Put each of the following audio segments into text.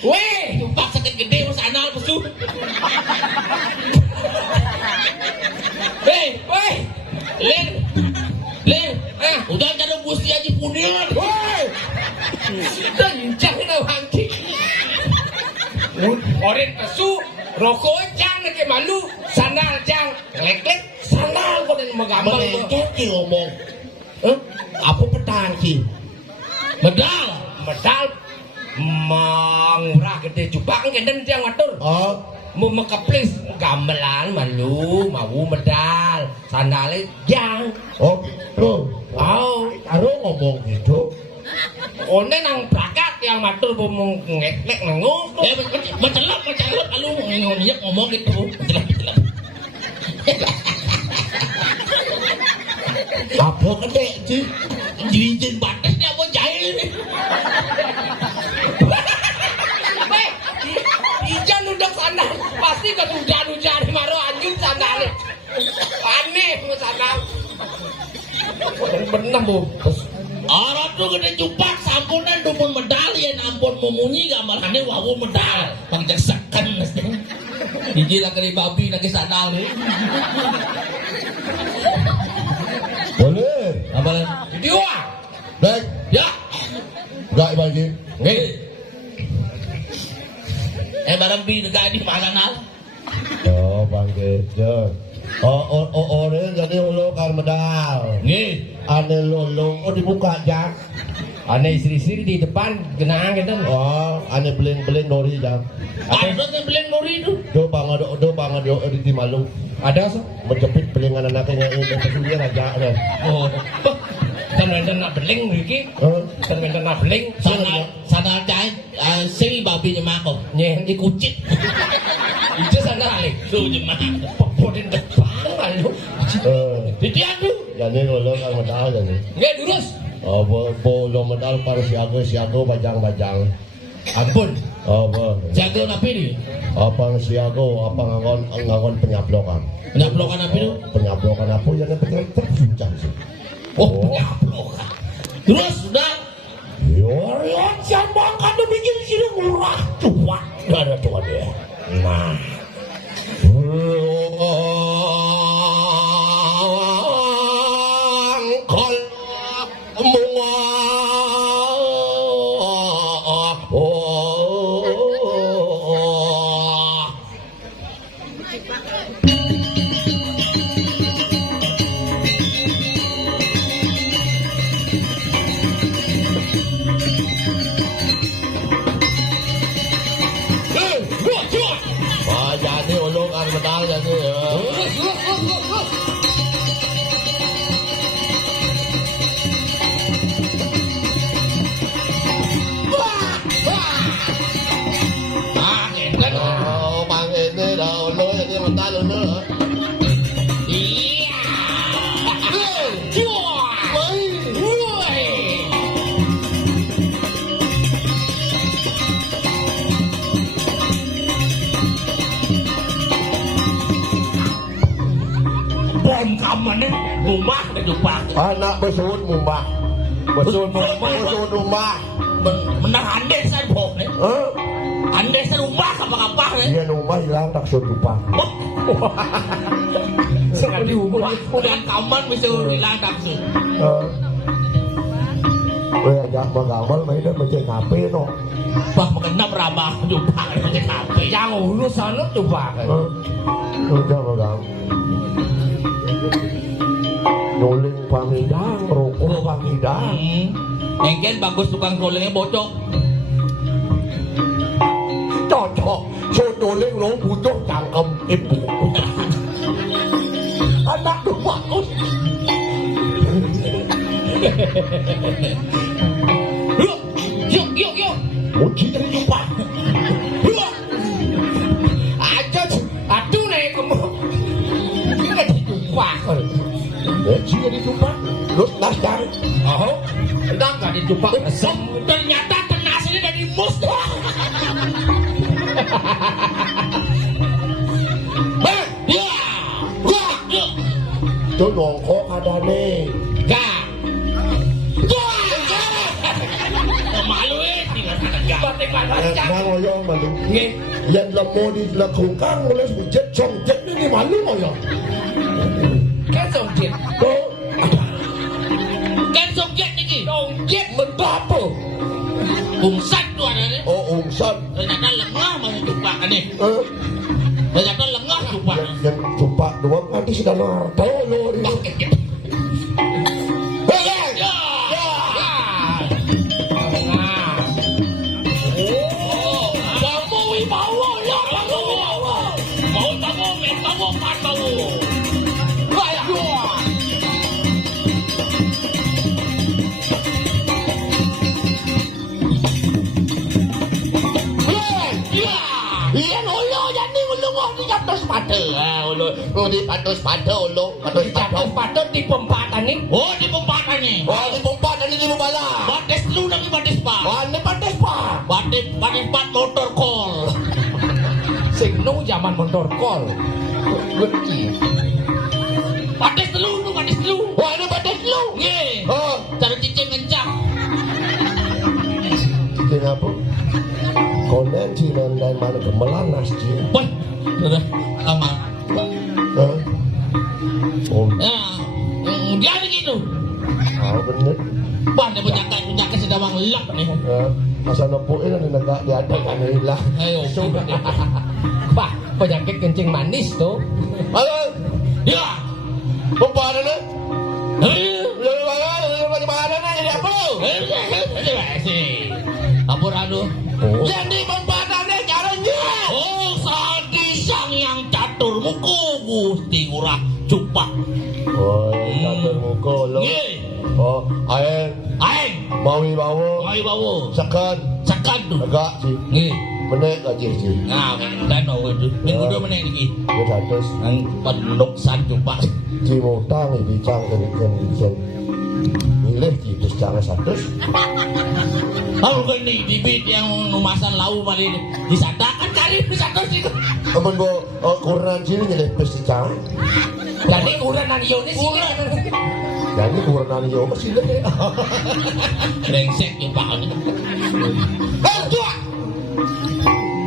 Weh, jumpak sakit gede mas anal pesu. Weh, Len, udah jadi Gusti Haji Punilan. Weh, tencang na wangki. Oren pesu, rokok jang ke malu, sandal jang, lek sandal kau dan megambal. Melengket ki ngomong. Apa petang ki? Medal mangurah gede jubak kenden dia ngatur. Oh, Mau mekeplis gamelan malu mau medal sandale jang. oh, gitu. Karo Ngomong gitu. one nang plakat yang matur mau ngeklek nanggung. Mencelap alu ngomong gitu. Mencelap. Apa gede sih? Dijin batasnya apa jahil ini? Ijan udah sana, pasti kehujan-hujan maro anjing sandal. Aneh mu sandal. Bener bu. Orang tuh gede jupak sampunan dupun medal ya ampun memunyi gamalane wawu medal. Pangjaksakan mesti. Hiji lah kali babi lagi sandal nih. Boleh. Apa lah? Video ah. Baik. Ya. Enggak lagi. Nggih. Barang bi negara di Malanal. Oh, Bang Gejo. Orang jadi ulu kar medal. Nggih. Ane lolong, dibuka jak. Ane istri-istri di depan genang gitu. Oh, ane beling nori jak. Ada yang beli nuri itu. Do bang di malu. Ada so? Menjepit belingan anaknya ini pesulian aja ya. Oh. Temen nak beling iki. Temen nak beling sana cai sing babi nyemako. Nyeh dikucit. Itu sana ale. Tuh nyemak. Popotin depan malu. Ditian tu. Jadi lolong kar medal jadi. Nggih durus. Oh, bolo medal para siago bajang. Ampun. Oh, bo. Jago napi ni. Apa siago, apa ngangon penyablokan. Penyablokan napi tu? Penyablokan apa yang terbincang sih. Oh, penyablokan. Terus sudah. Yorion siambang kan bikin sini murah tua. Ada tua dia. Nah. Jadi ulung kan medal jadi ya. Oh, bang ini dah ulung jadi medal ulung. Iya. Bom kaman ni rumah kejupak. Anak besut mumbah. Besut mumbah. Menang andes saya bom ni. Andes saya rumah apa-apa ni. Dia rumah hilang tak serupa. Sangat diubah. Udah kaman bisa hilang tak su. Ajak magamal may dah macam kape no. Bah mengenap ramah jumpa macam kape. Yang urus sana jumpa kan. Udah magamal. Nuling pangidang, rokok pangidang. Engken bagus tukang rolingnya bocok. Cocok. So nuling lo butuh cangkem ibu. Anak tu bagus. Yuk. Uji dari jumpa. Aduh nih kamu. Kita dijumpa. Uji dari jumpa. Terus nasdar. Oh, enggak dijumpa. Ternyata tenas ini dari mus. Itu nongkok ada nih. Gak. Malu tinggal ngoyo malu. Nggih. Yen lemo di lekungkang mulai jet jongjet ini malu ngoyo. Kan songjet. Oh, Kan songjet iki. jongjet menapa? Ungsan tuh ada. Oh, ungsan. Ternyata lengah masih jumpa nih. Ternyata lengah jumpa. Yang jumpa doang nanti sudah narto lo. Di patus-patus lo, Patus di pempatan nih. Oh, di pempatan nih. Oh, di pempatan ini di bala. Bates lu lagi bates pa. Oh, ini patus pa. Bates motor call. Sing nu zaman motor call. Beki. Bates lu. Wah, ini patus lu. Nggih. Oh, Cara cicing kencang. Kenapa? Konen cinan dan mana gemelanas cina. Wah, udah lama. Oh, Nah, dia begitu. bener. Wah, dia penjaga sudah mengelak nih. Masa nepuin ini negak diadakan hilang. Ayo, sudah. Pak, penyakit kencing manis tuh. halo. Ya. Pempatan nih. Hei. Bagaimana jadi apa? Ampun. Jadi pempatannya caranya. Oh, Sadi sang yang catur muka Gusti Ngurah Cupak. Oh, catur muka lo. Nggih. Oh, aeng, Aeng, mawi bawo, ayo bawa. sekan, Sekan tu. negak sih, Nggih. menek gak sih. Nah, dan itu. Minggu dua menit lagi. Dia catus, Nang pendoksan Cupak. cimutang bicang dari kan milih gitu secara status. Kalau kan di bibit yang numasan lau balik disatakan kali disatu sih. Temen bo kurang sini jadi pesicang. Jadi uranan Yonis sih. Jadi kurang yo masih deh. Brengsek Cupak. Tua.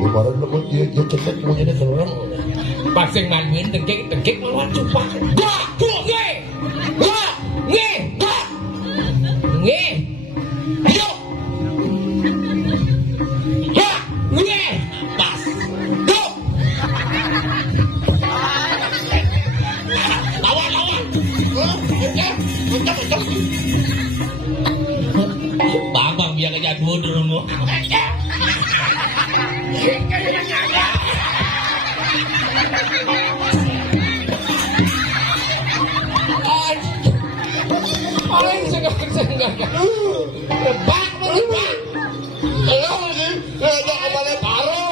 Baru lu dia cepet mau jadi keluar. Pasing manuin tengkek melawan Cupak. Dah, nge. Ayo. Ya, nge. Pas. Go. Lawan. Babang biar aja dua dulu. Paling senggak. Lebak. Kalau sih, ngajak kemana baru.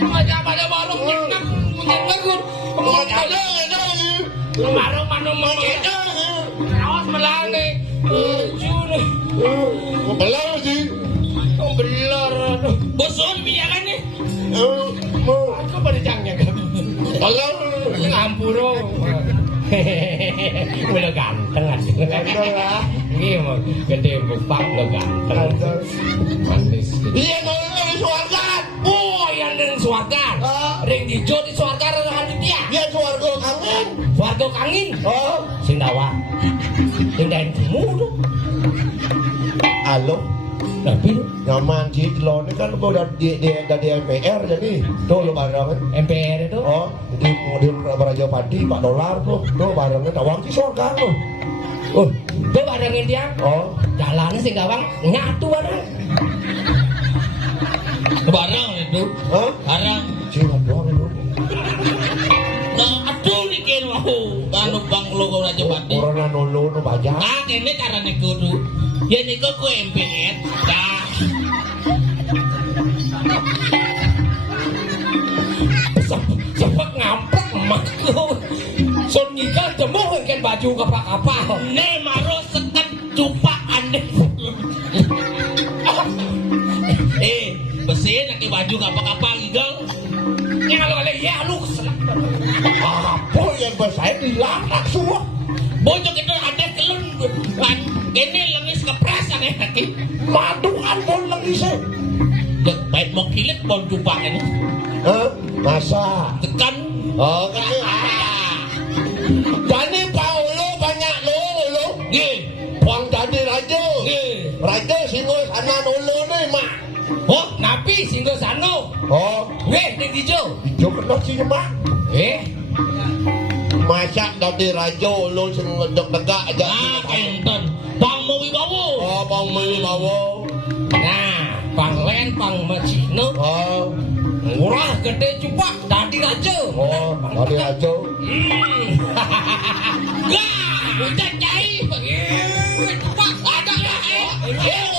Ngajak baru nyenyak menyenangkan. Ngajak sih. Baru mana mau ngajak. Awas melangi. Juni. Belau sih. Belar. Boson biar kan nih. Aku pada jangan kan. Belau. Ngampuro. Udah ganteng aja. Ganteng lah. Ini mah gede bupak lo ganteng. Manis. Iya, mau dari suarga. Oh, yang dari suarga. Ring dijo di suarga ada dia. Dia suarga kangen. Suarga kangin. Oh, Sing dawa. Sing daen temu. halo. Tapi Nyaman sih lo ini kan udah di MPR jadi tuh lo barang kan. MPR itu Oh, di Raja Padi $4 tuh barangnya tawang sih surga lo. itu barangin dia. Oh, Jalannya sing gawang nyatu barang. Barang itu. hah? Barang. Cina doang lo. Nah, aduh nih kira mau anu bang lo kau Raja Pati. Corona nolo no baja. Ah, ini cara niku tuh. Ya niku ku MPR. Dah. Cepet ngampret emakku. Son nikah temu kan baju kapal-kapal. Ne maro sekat Cupak ande. Besin pakai baju kapal-kapal gigal. Ya kalau ya lu Apa yang bahasa dilaknak semua? bojok itu ada kelun kan. Ini lengis kepres aneh hati. Maduan pun lagi sih. ilit bon cupak ini. Hah? Masa? Tekan. Oh, kan. Jadi Paulo banyak lo. Nggih. Bang jadi raja. Nggih. Raja singo sana dulu nih, Mak. Oh, napi singgo sano. Oh, Nggih, ning dijo. ijo kena sih, Mak. Masa jadi raja lo sing ngedok tegak aja. Ah, enten. Bang Wibowo. Oh, Bang Wibowo. Nah, Bang Len, Bang Macino. Oh, Murah gede cupak dadi raja. oh, jadi raja. Gah, udah cai. Cupak ada ya.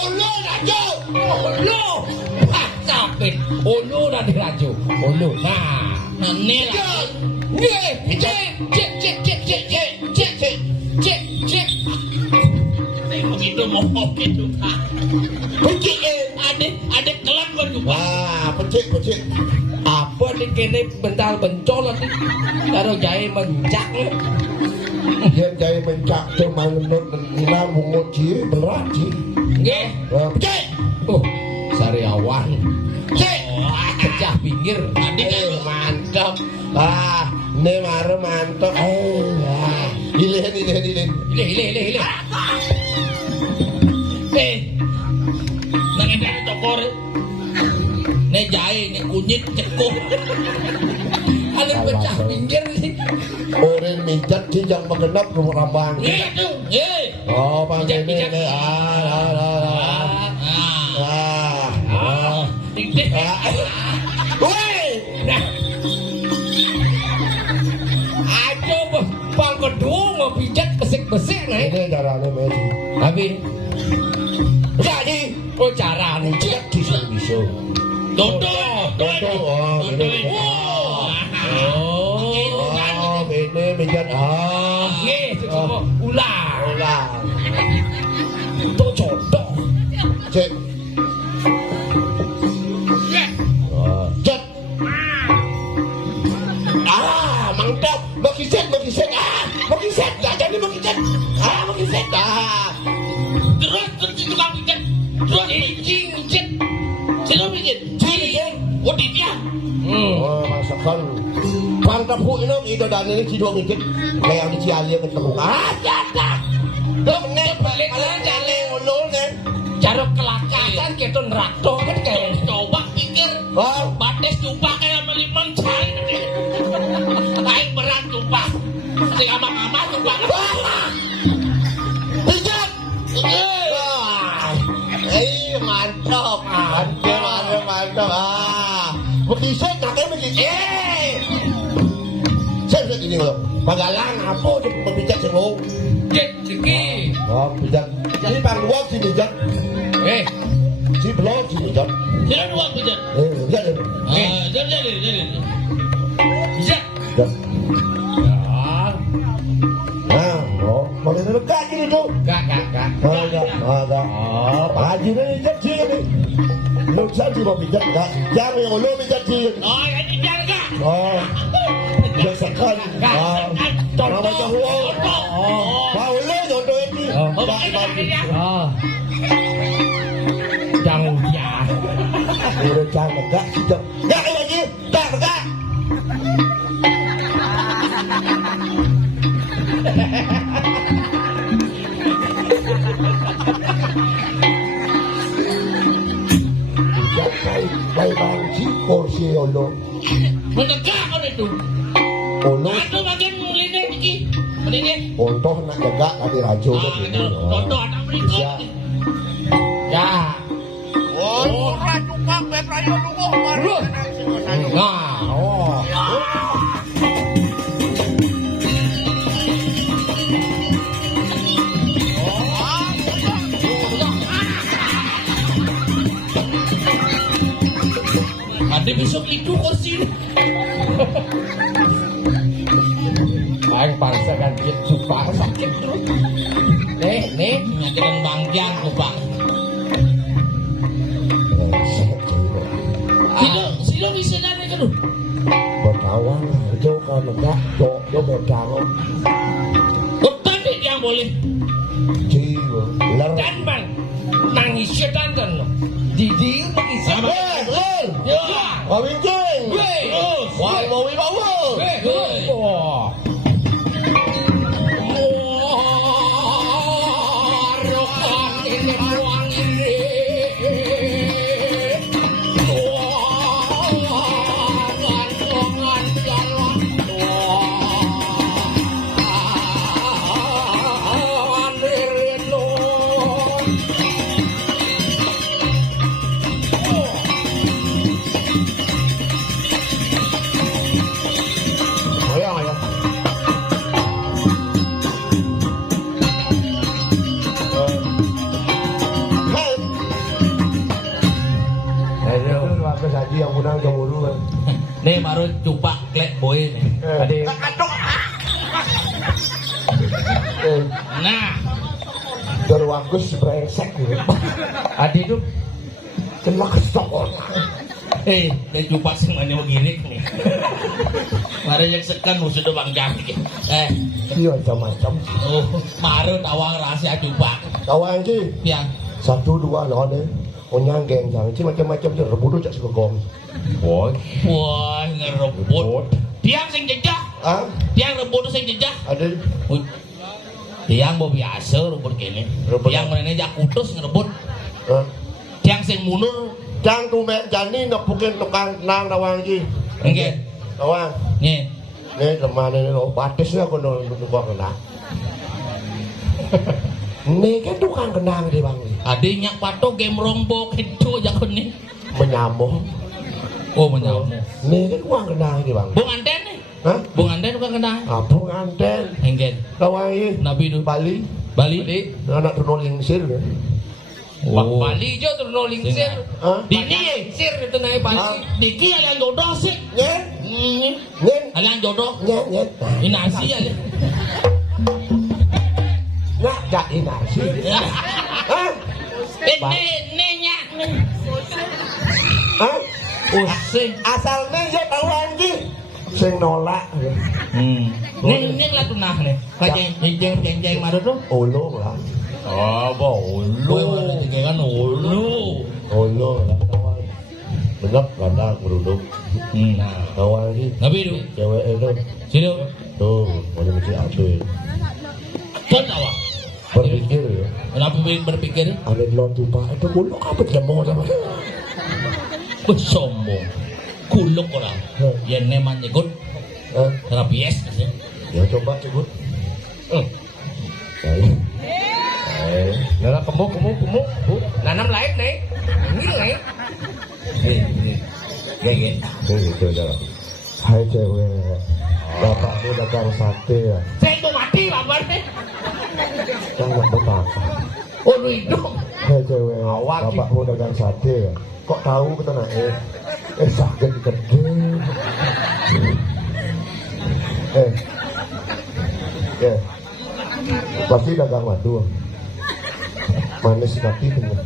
Ulu raja. Ulu. Ah, sapit. Ulu dadi raja. Ulu. Nah, ini lah. Cek. Begitu mau gitu Pak. Pecik Ada kelan kan Pak. Wah, pecik. Apa nih kene bental bencol nih. Karo jahe mencak. Dia jaya mencak tuh manut nang mungut ji berat ji. Nggih. Pecik. Oh, sariawan. Cek. Pecah pinggir. Tadi kan Mantap. Ah, ini baru mantap. Hilih. Ile. Nang ini tokor. Ne jahe, ne kunyit, cekuk. Ada pecah pinggir sih. Orang mijat sih yang mengenap rumah rambang. Gitu. Oh, bang Mijat. ini. Tik. Woi, Aduh, bang kedua ngepijat besik-besik nih. ini caranya Messi. Tapi, Jadi, oh cara nih. mijat bisa. Dodo. Oh, ini. Oh, ini mijat. Nih, cukup ular. Itu jodoh. Cek. Cek. Mantap. Makiset. Makiset. Tak jadi makiset. Makiset. Terus tukang pijat. Terus pijit. Sino pijit? Oh, dia. Oh, masakan. Mantap hu ini ida dan ini si dua mikit. Kayak di Cialia ketemu. Jatah. Dok nek balik jalan ulul nek. Cara kelakasan gitu nerakto kan kayak coba pikir. Oh, Bates cupak kayak meliman cai. Naik berat cupak. Sing ama-ama cupak. pijat. Mantap. Makiset kakek begitu. Saya ini loh. Pagalan apa tuh pemijat semua. Cek siki. Oh, pijat. Ini pangguang si pijat. Si belum si pijat. Sino dua pijat? Pijat. Jadi. Pijat. Makin dekat gini tuh. Gak. Agak. Pak Haji ini pijat sih ini. Lu saja mau pijat enggak? Jangan yang lu pijat sih. Oh, ini jangan gak. Oh, biasakan. Orang macam lu. Mau lu jodoh ini. Jangan ya. Udah jangan enggak sih. Enggak lagi. Enggak. Baik bangsi kursi olo. Menegak kan itu. Olo. Aduh bagian ini iki. Ini. Untuk nak tegak nanti rajo. Contoh ada berikut. Ya. Oh, ora tukang beprayo lungo. Nah, oh. Ada besok itu kursi. Bang bangsa kan dia suka sakit terus. Nih, ngajarin bangkian tuh Pak. Silo bisa nanya kan lu? Berkawan itu kan enggak do berkawan. Tadi yang boleh. Jiwa. Dan bang, nangis setan kan lo. Didi lagi sama. Wincing. Ya. Wah Wincing. Terus. Wah mau wibawa. Wah. Yang menang kemuru kan. Nih baru cupak klek boy nih. Ada. Nah, Terwagus brengsek gitu. adi tuh. Kena kesokon. Dia cupak semuanya begini nih. Mari yang sekan sudah bang Jaki. Iya macam-macam. Oh, maru tawang rahasia cupak. Tawang sih. Yang 1 2 lo deh. Onyang geng jangan sih macam-macam je rebut cak segogong. Wah, ngerebut. Tiang sing jejak. Ah? Tiang rebut sing jejak. Ada. Tiang mau biasa rebut kene. Tiang menene jak kutus ngerebut. Tiang sing mundur. Jang tu mek jani nepukin tukang nang tawang sih. Nggih. Tawang. Nih. Nih teman ini lo batisnya aku tukang kena. Nih kan tukang kenang di bang. Adiknya pato game rombok itu aja kon nih. Menyambung. Oh menyambung. Nih kan tukang kenang di bang. Bung Anten nih. Hah? Bung Anten tukang kenang. Abang Anten. Enggen. Tawang ini. Nabi itu. Bali. Bali. Anak turun sir kan. Oh. Bali jo turun lingsir. Hah? Dini. Sir itu naik Bali. Diki ada yang jodoh sih. Nyen. Nyen. Ada yang jodoh. Nyen. Ini nasi aja. Nggak jadi nasi. Hah? Nenya. Hah? Pusing. Asalnya ya tahu lagi. Sing nolak. Neng lah tuh nah nih. Kayak jeng marut tuh. Olo lah. Oh, ulu. Kan ulu. Olo lah. Bener kadang beruduk. Nah, Tahu lagi. Nabi itu. Cewek itu. Sini. Tuh, mana mesti atuh. Kan awak. Berpikir ya. Kenapa berpikir? Ada di luar tumpah. Itu kuluk apa jemur sama. Bersombong. Kuluk orang. Yang neman nyekut. Rabies sih. Ya coba cekut. Nara kemuk. Nanam lain nih. Ini nih. Gitu aja. Hai cewek. Bapakmu dagang sate ya. Saya itu mati bapak nih. Jangan betah. Oh lu hidup. Hai cewek. Bapakmu dagang sate ya. Kok tahu kita naik? Sakit gede. Pasti dagang madu. Manis kaki bener.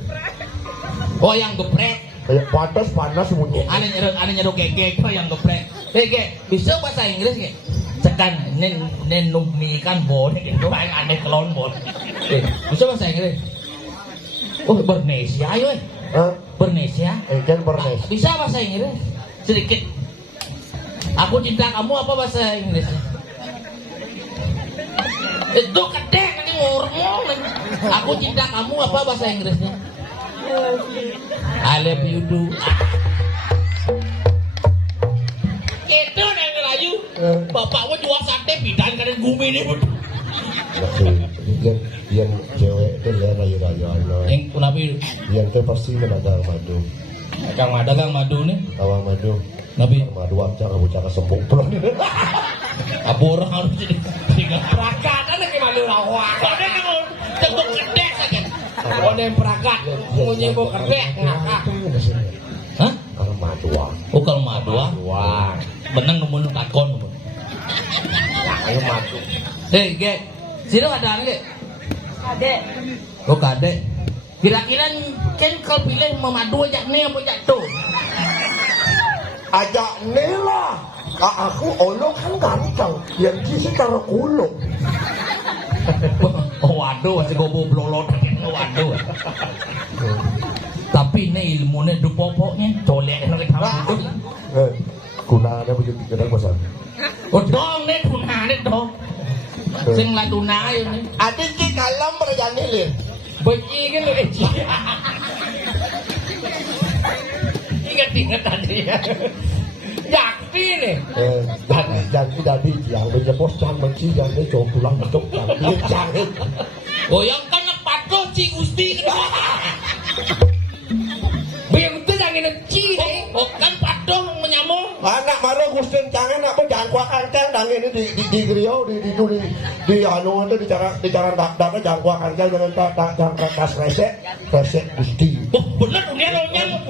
Oh yang geprek. Kayak panas semuanya. Aneh nyeruk gege kok yang geprek. Ge, bisa bahasa Inggris ge? Cekan nen numi kan bon gitu yang aneh kelon bon. Bisa bahasa Inggris? Oh Bernesia ayo. Bernesia? Kan Bernes. Bisa bahasa Inggris? Sedikit. Aku cinta kamu apa bahasa Inggrisnya? Itu kedek ini ngomong. Aku cinta kamu apa bahasa Inggrisnya? I love you too. Itu yang ngelayu. Bapakmu jual sate bidan kalian gumi ini pun. Yang cewek itu ya rayu-rayu. Yang kenapa itu? Yang itu pasti medagang madu. Dagang madu nih. Tawang madu. Nabi. Madu amca kabuca kesempuk pulang. Apa orang harus jadi Perakat kan lagi malu rawak. ada yang tentu kedek saja. Oh yang perakat. Punya bu kedek ngakak. Hah? Kalau madua. Oh kalau madu ah. Wah. Benang nemun takon nemun. Ayo madu. Hei, Ge. Sini ada Ge. Adek. Oh, kadek. Kira-kira kan kalau pilih memadu aja nih apa jatuh? Ajak Nela. Aku Olo kan ganteng. Yang kisi taruh kuluk. Oh, waduh, masih gobo blolot. Waduh. Tapi ini ilmunya du popoknya colek nang tahu. Gunanya begitu kita bosan. Oh dong nih tunane dong. Sing la tunai ini. Ada ki kalam berjani le. Benci kan lu Ingat tadi ya. Yakti nih. Jadi yang menyebut jangan benci yang ini jauh pulang betul jangan. Goyang kan patro ci gusti. Bayang itu jangan ci nih. Kan patro menyamuk. Anak maru gusti jangan apa jangan kuat kancang dan ini di griau di anu itu di cara dak jangan kuat kancang jangan kas resek gusti. Oh bener dia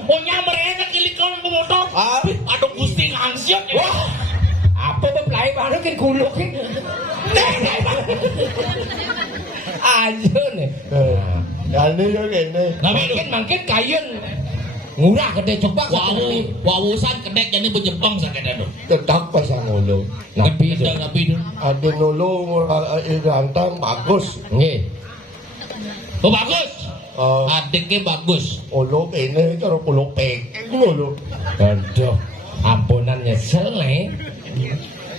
punya mereka kilikon motor. Ada gusti ngangsiot. Wah. Apa beplai baru kan guluk kan. Ayo nih. Ini yo gini. Nah mungkin kayun murah gede coba wawusan kedek jadi berjepang sakit itu. Tetap pasang ulu. Tapi itu. Ada nulu ganteng bagus. Nggih. Oh bagus. Adiknya bagus. Ulu ini cara pulau pek. Ulu. Aduh, ampunan nyesel nih.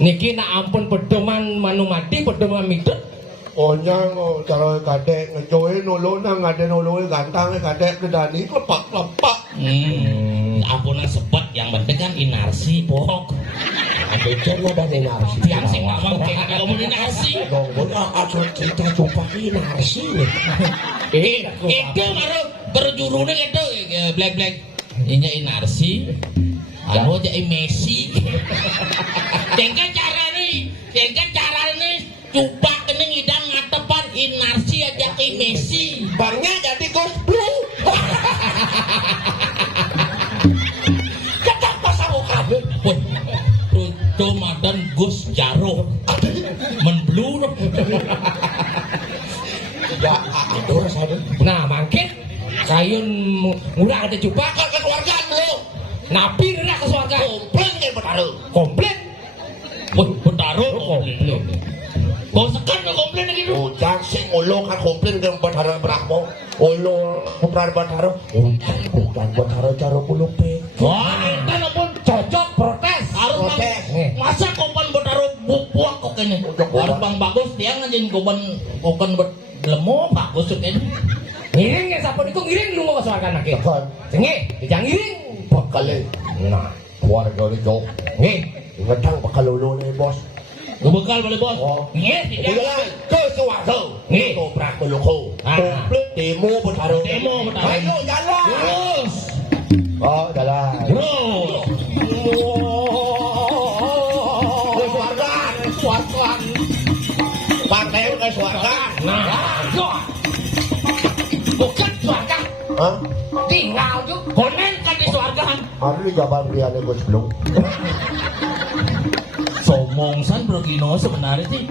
Niki nak ampun pedoman manumati pedoman midut. Onyang cara kadek ngejoin nulu nang ada nulu ganteng kadek kedani klepak. Ampunan sebat yang penting kan inarsi pok. Becer lo dan inarsi. Yang sing ngomong kayak ngomong inarsi. Ngomong asal cerita jumpa inarsi. Itu baru berjurune itu black. Ini inarsi. Anu aja Messi. Jengkel cara nih coba kena ngidang ngatepan inarsi aja ke Messi. Bangnya jadi Gus Blue. Ketak pasang kabeh. Woi. Ruto madan Gus Jaro. Men blue. Ya, aduh rasanya. Nah, mungkin kayun murah ada coba ke keluargaan belum. Nabi ora ke surga. Komplain kan Betaro. Komplain. Wah, Betaro komplain. Kau sekan komplain lagi tu. Ujang sing ulo kan komplain kan Betaro Brahmo. Ulo putra Betaro. Bukan Betaro cara puluh pe. Wah, itu pun cocok protes. Harus Protes. Masa kompan Betaro buak kok ini. Harus bang bagus dia ngajin kompan lemo bagus ini. Ngiring ya siapa itu ngiring lu mau ke surga nak. Kan. Cengi, jangan ngiring. Bakal nah keluarga ni jauh. Nggih, Ngetang bakal ulo ni bos. lu bekal boleh bos. Oh. Nggih, Jalan ke suwarga. Nggih. Toprak peloko. Komplain demo Betaro. Demo Betaro. Ayo jalan. Terus. Oh jalan. Terus. Suarga. Pantai ke suarga. Nah, bukan surga. Hah? Tinggal tu. Konen kan di surga. Ada di Jaban Rian Gus Blue. Somongsan Brogino sebenarnya sih.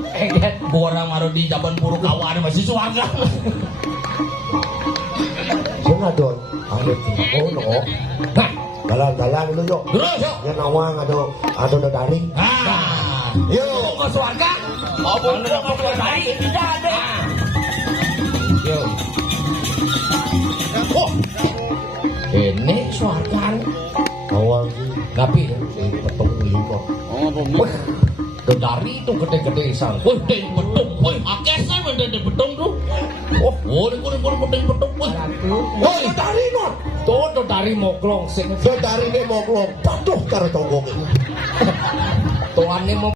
Gua orang maru di Jaban Puruk awan masih surga. Saya ngadon. Ada oh no. Nah, Jalan dulu yuk. terus yuk. Ya nawang ada daring. Ah. Yuk. Ke surga. Oh, bukan ke surga. Tidak ada. Yuk. Oh. Ini surga. Nawang sih. Tapi Si petung lima. dari itu gede-gede sang. Wih, deng betung. Wih, akesan ada betung tu. Oh, boleh betung. Oh, dari no. Tuh dari moklong sing. Dari ni mau keluar. Patuh cara tonggo. Tuan ni mau